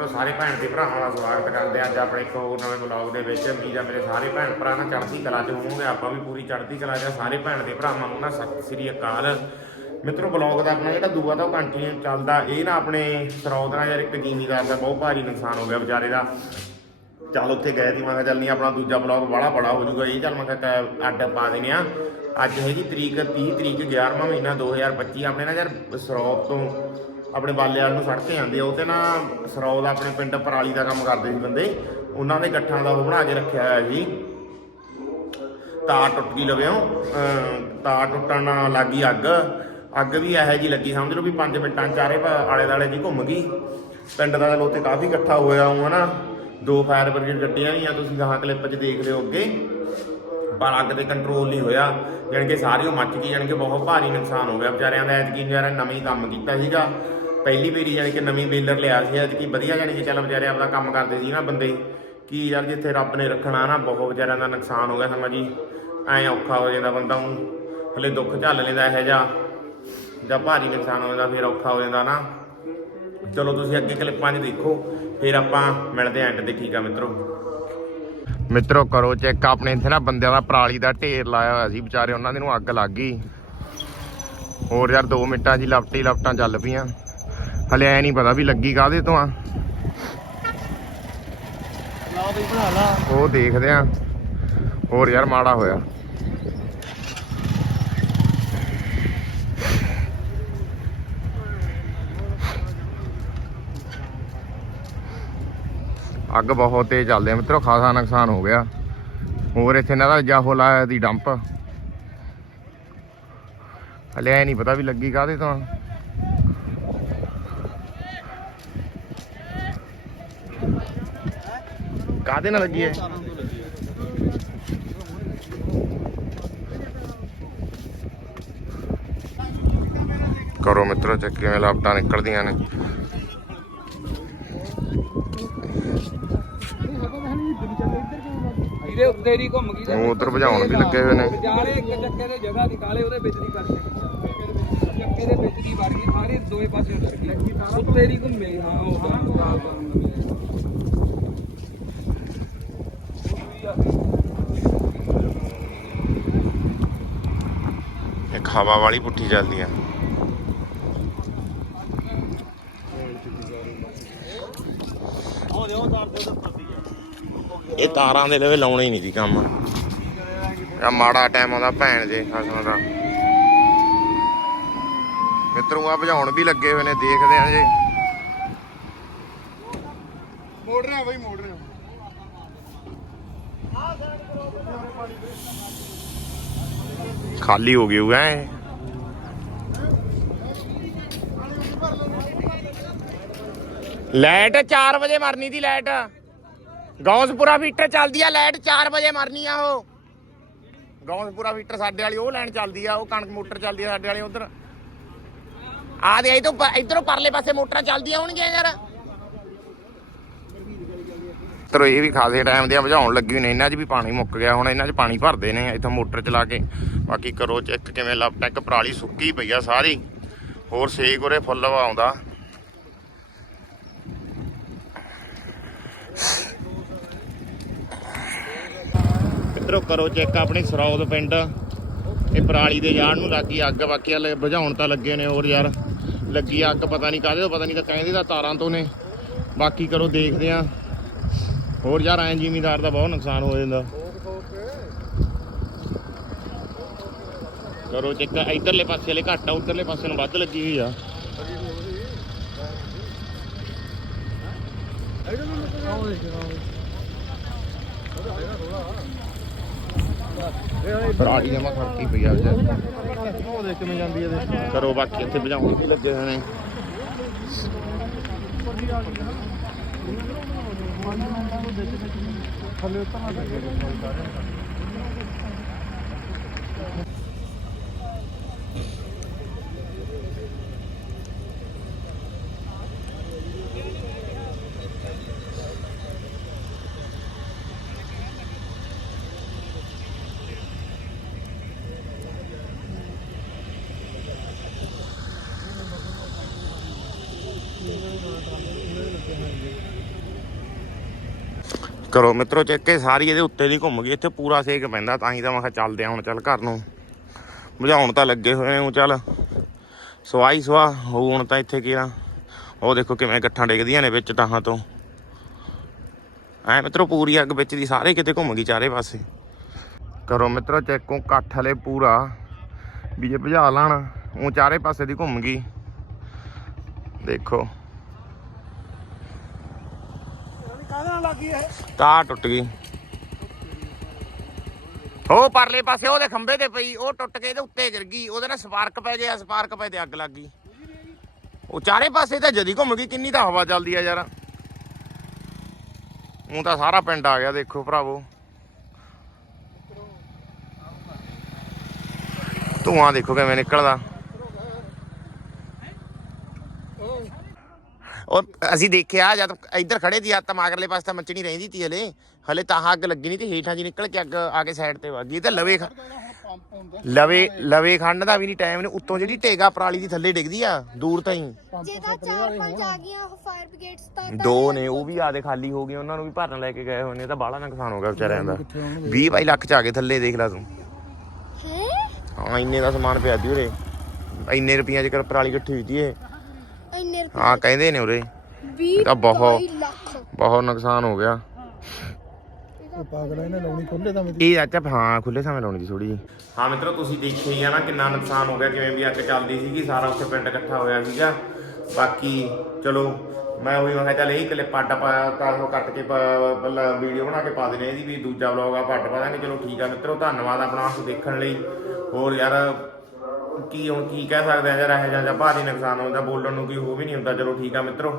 ਮਿੱਤਰੋ, ਸਾਰੇ ਭੈਣ ਤੇ ਭਰਾਵਾਂ ਦਾ ਸਵਾਗਤ ਕਰਦੇ ਅੱਜ ਆਪਣੇ ਇੱਕ ਹੋਰ ਨਵੇਂ ਵਲੌਗ ਦੇ ਵਿੱਚ। ਉਮੀਦ ਆ ਮੇਰੇ ਸਾਰੇ ਭੈਣ ਭਰਾ ਨਾ ਚੜ੍ਹਦੀ ਕਲਾ 'ਚ ਹੋਵੋਗੇ, ਆਪਾਂ ਵੀ ਪੂਰੀ ਚੜ੍ਹਦੀ ਕਲਾ 'ਚ ਸਾਰੇ ਭੈਣ ਦੇ ਭਰਾਵਾਂ ਨੂੰ ਨਾ ਸਤਿ ਸ੍ਰੀ ਅਕਾਲ। ਮਿੱਤਰੋ ਵਲੌਗ ਦਾ ਆਪਣਾ ਜਿਹੜਾ ਦੂਆ ਤਾਂ ਉਹ ਕੰਟੀਨਿਊ ਚੱਲਦਾ, ਇਹ ਨਾ ਆਪਣੇ ਸਰੋਤ ਨਾਲ ਯਾਰ ਇੱਕ ਜ਼ਿਮੀਦਾਰ ਦਾ ਬਹੁਤ ਭਾਰੀ ਨੁਕਸਾਨ ਹੋ ਗਿਆ ਵਿਚਾਰੇ ਦਾ। ਚੱਲ ਉੱਥੇ ਗਏ ਸੀ, ਮੈਂ ਕਿਹਾ ਚੱਲ ਨਹੀਂ, ਆਪਣਾ ਦੂਜਾ ਬਲੌਗ ਬੜਾ ਬੜਾ ਹੋ ਜਾਊਗਾ, ਇਹ ਚੱਲ ਮੈਂ ਕਿਹਾ ਅੱਡ ਪਾ ਦਿੰਦੇ ਆ ਅੱਜ ਹੈਗੀ ਤਰੀਕ 30 ਤਰੀਕ 11ਵਾਂ ਮਹੀਨਾ 2025 ਆਪਣੇ ਨਾ ਯਾਰ ਸਰੌਤ ਤੋਂ ਆਪਣੇ ਬਾਲੇਵਾਲ ਨੂੰ ਸੜ ਕੇ ਜਾਂਦੇ ਆ। ਉਹ ਤੇ ਨਾ ਸਰੌਤ ਆਪਣੇ ਪਿੰਡ ਪਰਾਲੀ ਦਾ ਕੰਮ ਕਰਦੇ ਸੀ ਬੰਦੇ। ਉਹਨਾਂ ਦੇ ਗੱਠਾਂ ਦਾ ਉਹ ਬਣਾ ਕੇ ਰੱਖਿਆ ਹੋਇਆ ਸੀ। ਤਾਰ ਟੁੱਟ ਗਈ ਲਵਿਓ ਤਾਰ ਟੁੱਟਣ ਨਾਲ ਲੱਗੀ ਅੱਗ। ਅੱਗ ਵੀ ਇਹੋ ਜੀ ਲੱਗੀ, ਸਮਝ ਲਓ ਵੀ 5 ਮਿੰਟਾਂ ਚਾਰੇ ਆਲੇ ਦਾਲੇ ਜੀ ਘੁੰਮ ਗਈ। ਪਿੰਡ ਦਾ ਚਲੋ ਉੱਥੇ ਕਾਫੀ ਇਕੱਠਾ ਹੋਇਆ ਹੂੰ ਹਨਾ। ਦੋ ਫਾਇਰ ਬ੍ਰਿਗੇਡ ਗੱਡੀਆਂ ਵੀ ਆ, ਤੁਸੀਂ ਗਾਹਾਂ ਕਲਿੱਪ 'ਚ ਦੇਖ ਲਿਓ ਅੱਗੇ। ਪਰ ਅੱਗ ਤੇ ਕੰਟਰੋਲ ਨਹੀਂ ਹੋਇਆ। ਜਾਣੀ ਕਿ ਸਾਰੀ ਉਹ ਮੱਚ ਗਈ, ਜਾਣੀ ਕਿ ਬਹੁਤ ਭਾਰੀ ਨੁਕਸਾਨ ਹੋ ਗਿਆ। ਵਿਚਾਰਿਆਂ ਦਾ ਐਤਕੀ ਵਿਚਾਰਿਆਂ ਨਵੇਂ ਕੰਮ ਕੀਤਾ ਸੀਗਾ। ਪਹਿਲੀ ਵਾਰੀ ਜਾਣੀ ਕਿ ਨਵੀਂ ਬੇਲਰ ਲਿਆ ਸੀ, ਅੱਜ ਕੀ ਵਧੀਆ ਜਾਣੀ ਕਿ ਚੱਲ ਵਿਚਾਰੇ ਆਪਦਾ ਕੰਮ ਕਰਦੇ ਸੀ ਨਾ ਬੰਦੇ। ਕੀ ਯਾਰ ਜਿੱਥੇ ਰੱਬ ਨੇ ਰੱਖਣਾ ਨਾ, ਬਹੁਤ ਵਿਚਾਰਿਆਂ ਦਾ ਨੁਕਸਾਨ ਹੋ ਗਿਆ ਸਮਝ ਜੀ ਐ ਔਖਾ ਹੋ ਜਾਂਦਾ ਬੰਦਾ ਨੂੰ ਹਲੇ ਦੁੱਖ ਝੱਲ ਲੈਂਦਾ ਇਹੋ ਜਿਹਾ। ਜਾਂ ਭਾਰੀ ਨੁਕਸਾਨ ਹੋ ਜਾਂਦਾ, ਫਿਰ ਔਖਾ ਹੋ ਜਾਂਦਾ ਨਾ। ਚਲੋ ਤੁਸੀਂ ਅੱਗੇ ਕਲਿੱਪਾਂ 'ਚ ਦੇਖੋ, ਫਿਰ ਆਪਾਂ ਮਿਲਦੇ ਆਂ ਐਂਡ ਤੇ, ਠੀਕ ਆ ਮਿੱਤਰੋ। ਮਿੱਤਰੋ, ਕਰੋ ਚੈੱਕ ਆਪਣੇ ਇੱਥੇ ਨਾ ਬੰਦਿਆਂ ਦਾ ਪਰਾਲੀ ਦਾ ਢੇਰ ਲਾਇਆ ਹੋਇਆ ਸੀ, ਵਿਚਾਰੇ ਉਹਨਾਂ ਦੇ ਨੂੰ ਅੱਗ ਲੱਗ ਗਈ। ਹੋਰ ਯਾਰ 2 ਮਿੰਟਾਂ 'ਚ ਹੀ ਲਪਟੀ ਲਪਟਾਂ ਚੱਲ ਪਈਆਂ। ਹਲੇ ਐ ਨਹੀਂ ਪਤਾ ਵੀ ਲੱਗੀ ਕਾਹਦੇ ਤੋਂ ਆ। ਲਾ ਬਈ ਬਣਾ ਲਾ। ਉਹ ਦੇਖਦੇ ਆ। ਹੋਰ ਯਾਰ ਮਾੜਾ ਹੋਇਆ। ਅੱਗ ਬਹੁਤ ਤੇਜ਼ ਚੱਲਦੀ ਆ। ਮਿੱਤਰੋ ਖਾਸਾ ਨੁਕਸਾਨ ਹੋ ਗਿਆ। ਹੋਰ ਇੱਥੇ ਇਹਨਾਂ ਦਾ ਜਾਹੋ ਲਾਇਆ ਦੀ ਡੰਪ ਹਲੇ ਐ ਨਹੀਂ ਪਤਾ ਵੀ ਲੱਗੀ ਕਾਹਦੇ ਤੋਂ ਆ। ਕਾਹਦੇ ਨਾਲ ਲੱਗੀ ਹੈ? ਕਰੋ ਮਿੱਤਰੋ ਚੱਕ ਕਿਵੇਂ ਲਾਪਟਾਂ ਨਿਕਲਦੀਆਂ ਨੇ। ਇਹਦੇ ਉੱਤੇ ਹੀ ਘੁੰਮ ਗਈ ਉਹ ਉਧਰ ਭਜਾਉਣ ਵੀ ਲੱਗੇ ਹੋਏ ਨੇ। ਵਿਚਾਲੇ ਇੱਕ ਚੱਕੇ ਦੇ ਜਗ੍ਹਾ ਨਿਕਾਲੇ ਉਹਦੇ ਵਿੱਚ ਦੀ ਕਰਕੇ ਚੱਕੇ ਦੇ ਵਿੱਚ ਦੀ ਵੜ ਗਈ ਸਾਰੇ ਦੋਏ ਪਾਸੇ ਉੱਤੇ ਹੀ ਘੁੰਮੇ। ਹਾਂ ਉਹ ਹਾਂ ਇੱਕ ਹਵਾ ਵਾਲੀ ਪੁੱਠੀ ਚੱਲਦੀ ਆ। ਇਹ ਤਾਰਾਂ ਦੇ ਲਵੇ ਲਾਉਣਾ ਹੀ ਨਹੀਂ ਸੀ ਕੰਮ। ਆ ਮਾੜਾ ਟਾਈਮ ਆਉਂਦਾ ਭੈਣ ਜੇ ਹਸਨ ਦਾ। ਮਿੱਤਰੋ ਆ ਭਜਾਉਣ ਵੀ ਲੱਗੇ ਹੋਏ ਨੇ, ਦੇਖਦੇ ਆ ਜੇ। ਮੋੜ ਰਿਹਾ ਬਈ ਮੋੜ ਰਿਹਾ ਖਾਲੀ ਹੋ ਗਈ ਹੋਊਗਾ ਲਾਈਟ 4 ਵਜੇ ਮਰਨੀ ਦੀ ਲਾਈਟ। ਗੌਸਪੁਰਾ ਫੀਟਰ ਚੱਲਦੀ ਆ, ਲਾਈਟ 4 ਵਜੇ ਮਰਨੀ ਆ ਉਹ। ਗੌਸਪੁਰਾ ਫੀਟਰ ਸਾਡੇ ਵਾਲੀ, ਉਹ ਲਾਈਨ ਚੱਲਦੀ ਆ, ਉਹ ਕਣਕ ਮੋਟਰ ਚੱਲਦੀ ਆ ਸਾਡੇ ਵਾਲੀ ਉਧਰ। ਆ ਦੇ ਤੋਂ ਇਧਰੋਂ ਪਰਲੇ ਪਾਸੇ ਮੋਟਰਾਂ ਚੱਲਦੀਆਂ ਹੋਣਗੀਆਂ ਯਾਰ। ਤਰੋ ਇਹ ਵੀ ਖਾਸੇ ਟਾਈਮ ਦੇ ਵਜਾਉਣ ਲੱਗੀ ਹੋਈ ਨੇ। ਇਹਨਾਂ 'ਚ ਵੀ ਪਾਣੀ ਮੁੱਕ ਗਿਆ। ਹੁਣ ਇਹਨਾਂ 'ਚ ਪਾਣੀ ਭਰਦੇ ਨੇ ਇੱਥੋਂ ਮੋਟਰ ਚਲਾ ਕੇ। ਬਾਕੀ ਕਰੋ ਚੈੱਕ ਕਿਵੇਂ ਲੱਭ ਟੈਕ ਪਰਾਲੀ ਸੁੱਕੀ ਪਈ ਆ ਸਾਰੀ। ਹੋਰ ਸੇਕ ਉਰੇ ਫੁੱਲ ਆਉਂਦਾ। ਮਿੱਤਰੋ ਕਰੋ ਚੈੱਕ ਆਪਣੀ ਸਰੌਦ ਪਿੰਡ। ਇਹ ਪਰਾਲੀ ਦੇ ਯਾਰ ਨੂੰ ਲੱਗੀ ਅੱਗ। ਬਾਕੀ ਵਾਲੇ ਬੁਝਾਉਣ ਤਾਂ ਲੱਗੇ ਨੇ ਹੋਰ ਯਾਰ। ਲੱਗੀ ਅੱਗ, ਪਤਾ ਨਹੀਂ ਕਾਹਦੇ ਤੋਂ, ਪਤਾ ਨਹੀਂ ਤਾਂ ਕਹਿੰਦੇ ਤਾਂ ਤਾਰਾਂ ਤੋਂ ਨੇ। ਬਾਕੀ ਕਰੋ ਦੇਖਦੇ ਆ। ਹੋਰ ਯਾਰ ਐਂ ਜ਼ਿਮੀਦਾਰ ਦਾ ਬਹੁਤ ਨੁਕਸਾਨ ਹੋ ਜਾਂਦਾ। ਕਰੋ ਚੈੱਕ ਇਧਰਲੇ ਪਾਸੇ ਵਾਲੇ ਘੱਟ ਆ, ਉਧਰਲੇ ਪਾਸੇ ਨੂੰ ਵੱਧ ਲੱਗੀ ਹੋਈ ਆ। ਪਰਾਲੀ ਜਮਾ ਖੜਕੀ ਪਈ ਆ ਵਿਚਾਰੀ। ਕਿਵੇਂ ਜਾਂਦੀ ਹੈ ਕਰੋ ਬਾਕੀ ਇੱਥੇ ਭਜਾਉਣ ਵੀ ਲੱਗੇ ਹੋਏ ਨੇ। ਥੱਲੇ ਉਤਰਨਾ ਚਾਹੀਦਾ ਕਰੋ ਮਿੱਤਰੋ ਚੱਕੇ ਸਾਰੀ ਇਹਦੇ ਉੱਤੇ ਦੀ ਘੁੰਮ ਗਈ, ਇੱਥੇ ਪੂਰਾ ਸੇਕ ਪੈਂਦਾ, ਤਾਂ ਹੀ ਤਾਂ ਮੈਂ ਕਿਹਾ ਚੱਲਦੇ ਆ ਹੁਣ ਚੱਲ ਘਰ ਨੂੰ। ਬੁਝਾਉਣ ਤਾਂ ਲੱਗੇ ਹੋਏ ਨੇ ਉਹ ਚੱਲ। ਸਵਾਈ ਸਵਾ ਹੋਊ ਹੁਣ ਤਾਂ ਇੱਥੇ ਕੀ ਆ? ਉਹ ਦੇਖੋ ਕਿਵੇਂ ਗੱਠਾਂ ਡਿੱਗਦੀਆਂ ਨੇ ਵਿੱਚ ਟਾਹਾਂ ਤੋਂ। ਐ ਮਿੱਤਰੋ, ਪੂਰੀ ਅੱਗ ਵਿੱਚ ਦੀ ਸਾਰੇ ਕਿਤੇ ਘੁੰਮ ਗਈ ਚਾਰੇ ਪਾਸੇ। ਕਰੋ ਮਿੱਤਰੋ, ਚੈੱਕੋ ਕੱਠ ਹਲੇ ਪੂਰਾ। ਵੀ ਜੇ ਭਜਾ ਲਾਣ, ਉਹ ਚਾਰੇ ਪਾਸੇ ਦੀ ਘੁੰਮ ਗਈ। ਦੇਖੋ। ਕਾਹਦੇ ਨਾਲ ਲੱਗੀ ਇਹ? ਤਾਰ ਟੁੱਟ ਗਈ। ਉਹ ਪਰਲੇ ਪਾਸੇ ਉਹਦੇ ਖੰਭੇ ਤੇ ਪਈ, ਉਹ ਟੁੱਟ ਕੇ ਇਹਦੇ ਉੱਤੇ ਗਿਰ ਗਈ। ਉਹਦੇ ਨਾਲ ਸਪਾਰਕ ਪੈ ਗਿਆ, ਸਪਾਰਕ ਪੈ ਤੇ ਅੱਗ ਲੱਗ ਗਈ। ਉਹ ਚਾਰੇ ਪਾਸੇ ਤਾਂ ਜਦੀ ਘੁੰਮ ਗਈ, ਕਿੰਨੀ ਤਾਂ ਹਵਾ ਚੱਲਦੀ ਆ ਯਾਰ। ਉਹ ਤਾਂ ਸਾਰਾ ਪਿੰਡ ਆ ਗਿਆ, ਦੇਖੋ ਭਰਾਵੋ। ਧੂਆਂ ਦੇਖੋ ਕਿਵੇਂ ਨਿਕਲਦਾ। ਉਹ ਅਸੀਂ ਦੇਖਿਆ ਜਦ ਇੱਧਰ ਖੜੇ ਸੀ ਆ ਤਮਾਗਰਲੇ ਪਾਸੇ ਤਾਂ ਮੱਚਣੀ ਰਹਿੰਦੀ ਤੀ ਹਲੇ। ਹਲੇ ਤਾਂ ਅੱਗ ਲੱਗੀ ਨਹੀਂ ਤੇ ਹੇਠਾਂ ਜੀ ਨਿਕਲ ਕੇ ਅੱਗ ਆ ਕੇ ਸਾਈਡ ਤੇ ਵੱਗ ਤਾਂ ਲਵੇ ਲਵੇ ਲਵੇ ਖੰਡ ਦਾ ਵੀ ਨਹੀਂ ਟਾਈਮ ਨੇ ਉੱਤੋਂ ਜਿਹੜੀ ਢੇਗਾ ਪਰਾਲੀ ਦੀ ਥੱਲੇ ਡਿੱਗਦੀ ਆ ਦੂਰ ਤਾਂ ਹੀ। ਜੇ ਤਾਂ ਚਾਰ ਪੰਜ ਆ ਗਈਆਂ ਫਾਇਰ ਬ੍ਰਿਗੇਡਸ ਤਾਂ ਦੋ ਨੇ ਉਹ ਵੀ ਆਦੇ ਖਾਲੀ ਹੋ ਗਏ ਉਹਨਾਂ ਨੂੰ ਵੀ ਭਰਨ ਲੈ ਕੇ ਗਏ ਹੋਏ ਨੇ ਇਹ ਤਾਂ ਬਾਹਲਾ ਨੁਕਸਾਨ ਹੋ ਗਿਆ ਵਿਚਾਰਿਆਂ ਦਾ। 20 ਬਾਈ ਲੱਖ ਚ ਆ ਗਏ ਥੱਲੇ ਦੇਖ ਲੈ ਤੂੰ। ਹੈ? ਇੰਨੇ ਦਾ ਸਮਾਨ ਪਿਆ ਦੀ ਉਰੇ। ਇੰਨੇ ਰੁਪਈਆਂ ਚ ਕਰ ਪਰਾਲੀ ਇਕੱਠੀ ਹੋਈ ਇੰਨੇ ਰੁਪਏ ਹਾਂ ਕਹਿੰਦੇ ਨੇ ਉਰੇ। 20 ਤਾਂ ਬਹੁਤ- ਬਹੁਤ ਨੁਕਸਾਨ ਹੋ ਗਿਆ। ਪਾਗਲ ਇਹਨੇ ਲਾਉਣੀ ਖੋਲੇ ਤਾਂ ਮੇਰੀ ਇਹ ਅੱਛਾ ਹਾਂ ਖੁੱਲੇ ਸਮੇਂ ਲਾਉਣੀ ਸੀ ਥੋੜੀ ਜੀ ਹਾਂ ਮਿੱਤਰੋ ਤੁਸੀਂ ਦੇਖਿਆ ਹੀ ਆ ਨਾ ਕਿੰਨਾ ਨੁਕਸਾਨ ਹੋ ਗਿਆ ਕਿਵੇਂ ਵੀ ਅੱਗ ਚੱਲਦੀ ਸੀਗੀ ਸਾਰਾ ਉੱਥੇ ਪਿੰਡ ਇਕੱਠਾ ਹੋਇਆ ਸੀਗਾ। ਬਾਕੀ ਚਲੋ ਮੈਂ ਉਹੀ ਮੈਂ ਕਿਹਾ ਚੱਲ ਇਹ ਕਲਿੱਪ ਅੱਡ ਪਾਇਆ ਤਾਂ ਉਹ ਕੱਟ ਕੇ ਵੀਡੀਓ ਬਣਾ ਕੇ ਪਾ ਦੇਣੇ ਇਹਦੀ ਵੀ ਦੂਜਾ ਵਲੌਗ ਆ ਪੱਟ ਪਾ ਦਾਂਗੇ। ਚਲੋ ਠੀਕ ਆ ਮਿੱਤਰੋ ਧੰਨਵਾਦ ਆਪਣਾ ਆਪ ਦੇਖਣ ਲਈ। ਹੋਰ ਯਾਰ ਕੀ ਹੁਣ ਕੀ ਕਹਿ ਸਕਦੇ ਆ ਯਾਰ ਇਹੋ ਜਿਹਾ ਭਾਰੀ ਨੁਕਸਾਨ ਹੁੰਦਾ, ਬੋਲਣ ਨੂੰ ਕੀ ਹੋ ਵੀ ਨਹੀਂ ਹੁੰਦਾ। ਚਲੋ ਠੀਕ ਆ ਮਿੱਤਰੋ।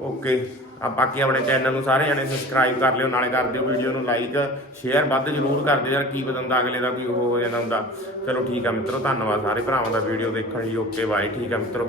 ਓਕੇ ਆ ਬਾਕੀ ਆਪਣੇ ਚੈਨਲ ਨੂੰ ਸਾਰੇ ਜਣੇ ਸਬਸਕ੍ਰਾਈਬ ਕਰ ਲਿਓ, ਨਾਲੇ ਕਰ ਦਿਓ ਵੀਡੀਓ ਨੂੰ ਲਾਈਕ ਸ਼ੇਅਰ ਵੱਧ ਜ਼ਰੂਰ ਕਰ ਦਿਓ ਯਾਰ, ਕੀ ਪਤਾ ਹੁੰਦਾ ਅਗਲੇ ਦਾ, ਕੀ ਹੋ ਜਾਂਦਾ ਹੁੰਦਾ। ਚਲੋ ਠੀਕ ਆ ਮਿੱਤਰੋ, ਧੰਨਵਾਦ ਸਾਰੇ ਭਰਾਵਾਂ ਦਾ ਵੀਡੀਓ ਦੇਖਣ ਲਈ। ਓਕੇ ਬਾਏ ਠੀਕ ਆ ਮਿੱਤਰੋ।